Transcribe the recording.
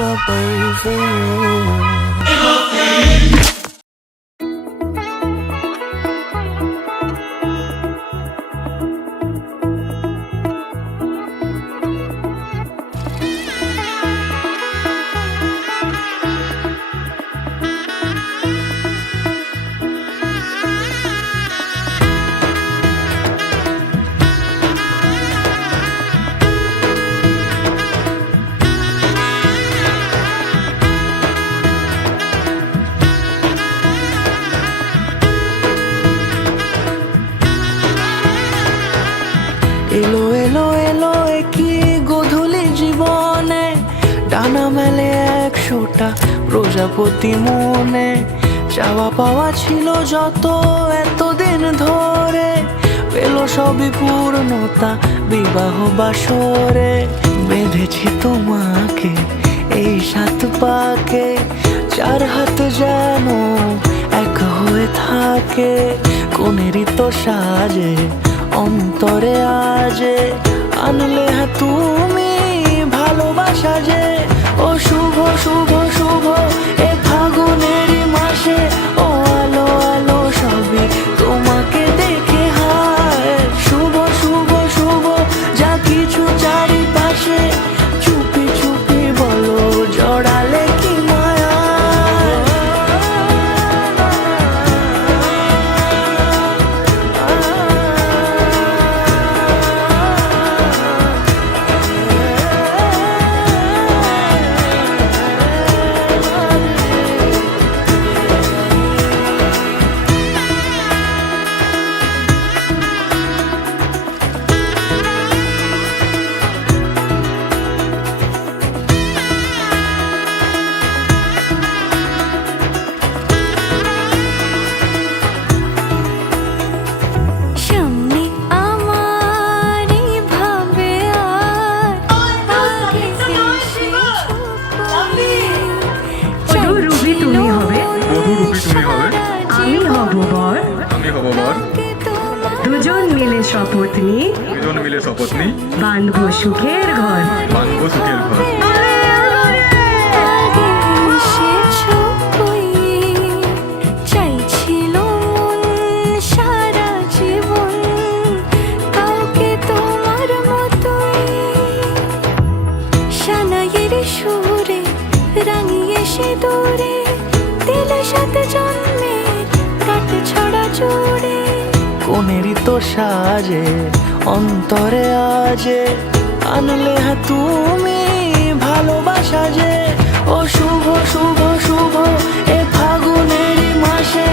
I pray for you. এলো এলো এলো কি গোধূলি জীবনে, ডানা মেলে 100টা প্রজাপতি মনে। চাওয়া পাওয়া ছিল যত এতদিন ধরে, পেল সবই পূর্ণতা বিবাহ বাসরে। বেঁধেছি তোমাকে এই 7 পাকে, 4 হাত যেন এক হয়ে থাকে। কোনেরই তো সাজে অন্তরে আজে, আনলে তুমি ভালোবাসা যে। ও শুভ শুভ শুভ এ ফাগুনেরই মাসে, ও আলো আলো সবই তোমাকে দেখে হায়। শুভ শুভ শুভ যা কিছু চারিপাশে, চুপি চুপি বলো জড়ালে কি মায়া। দুজন মিলে শপথ নি, বাঁধবো সুখের ঘর। চাইছিল মন সারা জীবন কাউকে তোমার মতোই, সানাইয়ের সুরে রাঙিয়ে সে দূরে, দিলে 7 জন্মের কাট ছড়া জুড়ে। কোনেরই তো সাজে অন্তরে আজে, আনলে তুমি ভালোবাসা যে। ও শুভ শুভ শুভ এ ফাগুনেরই মাসে,